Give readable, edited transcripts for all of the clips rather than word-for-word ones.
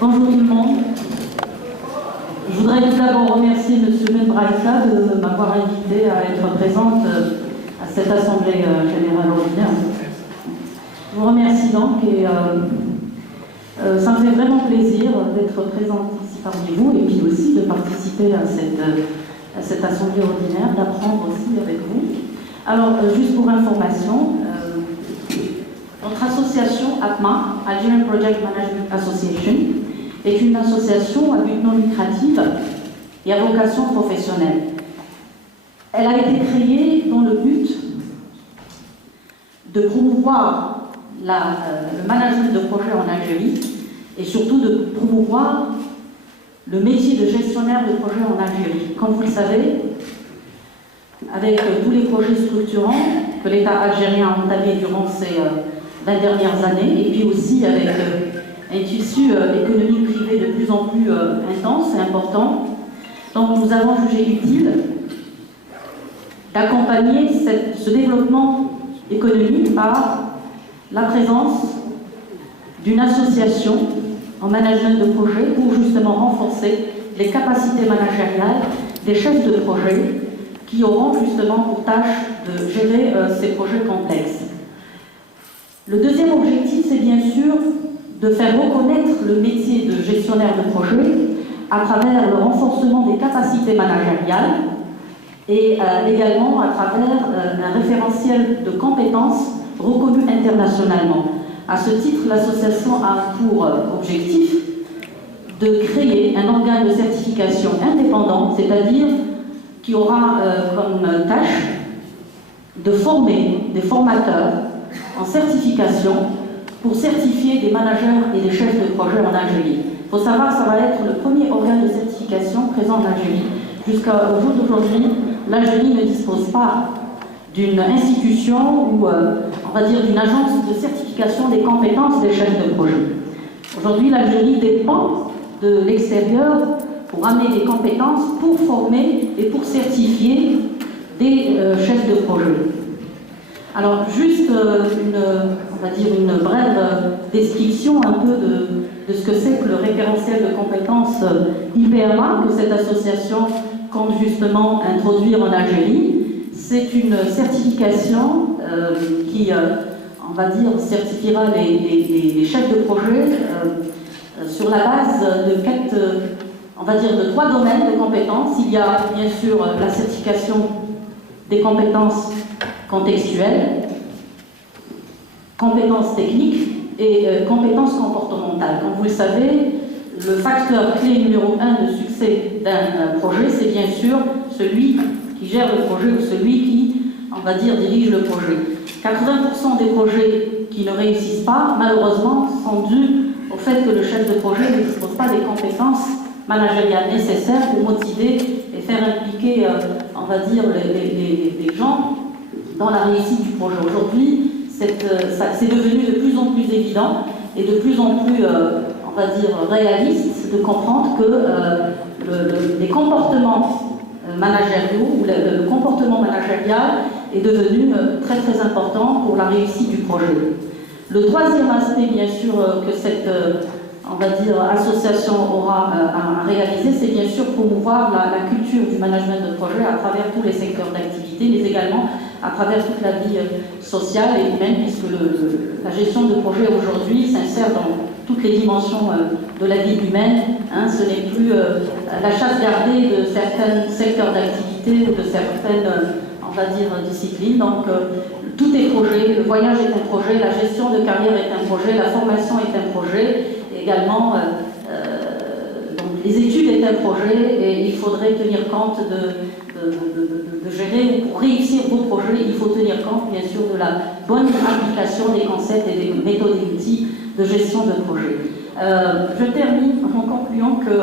Bonjour tout le monde. Je voudrais tout d'abord remercier M. Benbraïka de m'avoir invité à être présente à cette Assemblée Générale Ordinaire. Je vous remercie donc et ça me fait vraiment plaisir d'être présente ici parmi vous et puis aussi de participer à cette Assemblée Ordinaire, d'apprendre aussi avec vous. Alors, juste pour information, notre association APMA, Algerian Project Management Association, est une association à but non lucratif et à vocation professionnelle. Elle a été créée dans le but de promouvoir le management de projets en Algérie et surtout de promouvoir le métier de gestionnaire de projet en Algérie. Comme vous le savez, avec tous les projets structurants que l'État algérien a entamés durant ces 20 dernières années, et puis aussi avec un tissu économique privé de plus en plus intense et important. Donc nous avons jugé utile d'accompagner ce développement économique par la présence d'une association en management de projet pour justement renforcer les capacités managériales des chefs de projet qui auront justement pour tâche de gérer ces projets complexes. Le deuxième objectif, c'est bien sûr de faire reconnaître le métier de gestionnaire de projet à travers le renforcement des capacités managériales et également à travers un référentiel de compétences reconnu internationalement. À ce titre, l'association a pour objectif de créer un organe de certification indépendant, c'est-à-dire qui aura comme tâche de former des formateurs en certification pour certifier des managers et des chefs de projet en Algérie. Il faut savoir que ça va être le premier organe de certification présent en Algérie. Jusqu'au jour d'aujourd'hui, l'Algérie ne dispose pas d'une institution ou, on va dire, d'une agence de certification des compétences des chefs de projet. Aujourd'hui, l'Algérie dépend de l'extérieur pour amener des compétences, pour former et pour certifier des chefs de projet. Alors, juste une brève description un peu de ce que c'est que le référentiel de compétences IPMA que cette association compte justement introduire en Algérie. C'est une certification qui, on va dire, certifiera les chefs de projet sur la base de 3 domaines de compétences. Il y a bien sûr la certification des compétences contextuelles, compétences techniques et compétences comportementales. Comme vous le savez, le facteur clé numéro 1 de succès d'un projet, c'est bien sûr celui qui gère le projet ou celui qui, on va dire, dirige le projet. 80% des projets qui ne réussissent pas, malheureusement, sont dus au fait que le chef de projet ne dispose pas des compétences managériales nécessaires pour motiver et faire impliquer, on va dire, les gens dans la réussite du projet. Aujourd'hui, c'est devenu de plus en plus évident et de plus en plus, on va dire, réaliste de comprendre que les comportements managériaux ou le comportement managérial est devenu très très important pour la réussite du projet. Le troisième aspect, bien sûr, que cette on va dire, association aura à réaliser, c'est bien sûr promouvoir la culture du management de projet à travers tous les secteurs d'activité, mais également à travers toute la vie sociale et humaine, puisque la gestion de projet aujourd'hui s'insère dans toutes les dimensions de la vie humaine. Ce n'est plus la chasse gardée de certains secteurs d'activité ou de certaines, on va dire, disciplines. Donc, tout est projet, le voyage est un projet, la gestion de carrière est un projet, la formation est un projet, également donc les études est un projet et il faudrait tenir compte de gérer, pour réussir vos projets, il faut tenir compte bien sûr de la bonne application des concepts et des méthodes et outils de gestion de projet. Je termine en concluant que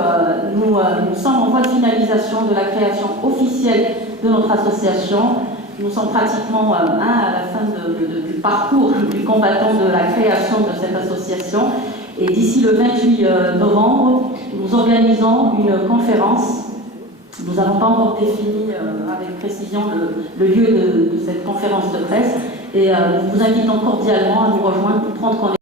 nous sommes en voie de finalisation de la création officielle de notre association. Nous sommes pratiquement à la fin du parcours du combattant de la création de cette association. Et d'ici le 28 novembre, nous organisons une conférence. Nous n'avons pas encore défini avec précision le lieu de cette conférence de presse. Et nous vous invitons cordialement à nous rejoindre pour prendre connaissance